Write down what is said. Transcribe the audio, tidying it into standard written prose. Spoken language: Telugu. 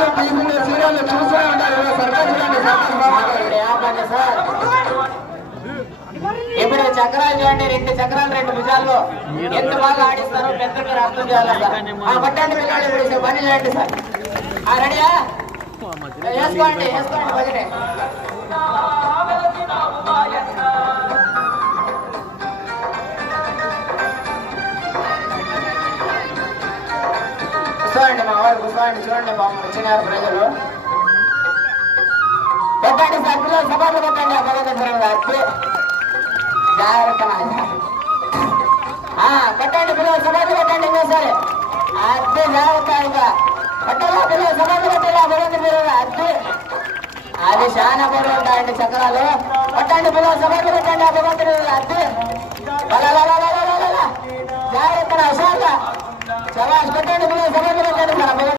రోజు టీవీలో సీరియల్ చూస్తూనే ఉంటారు సార్. ఇప్పుడు చక్రాలు చూడండి, 2 చక్రాలు 2 భుజాల్లో ఎంత బాగా ఆడిస్తారో పెద్ద మీరు అర్థం చేయాలి సార్. పట్టండి పిల్లలు ఇప్పుడు పని చేయండి సార్. రెడీయా? వేసుకోండి వేసుకోండి బజెట్. కూర్చోండి మా వాళ్ళు కూర్చోండి. చూడండి బాబు వచ్చినారు ప్రజలు. పెట్టండి సార్ పిల్లలు సభలు పెట్టండి. ఆ భగవంతుడు అద్దె జాగ్రత్త పెట్టండి పిల్లలు సభలు పెట్టండి. ఇంకోసారి అద్దె జాగ్రత్త. ఇంకా పెట్టాలా పిల్లలు సభలు పెట్టాలి. ఆ భగవంతుడు అద్దె అది చాలా బరువు ఉంటాయండి చక్రాలు. పట్టండి పిల్లలు సభలు పెట్టండి. ఆ భగవంతుడు అద్దె జాగ్రత్త. హుషారుగా సభ పెట్టండి పిల్లలు సభలు పెట్టండి సార్.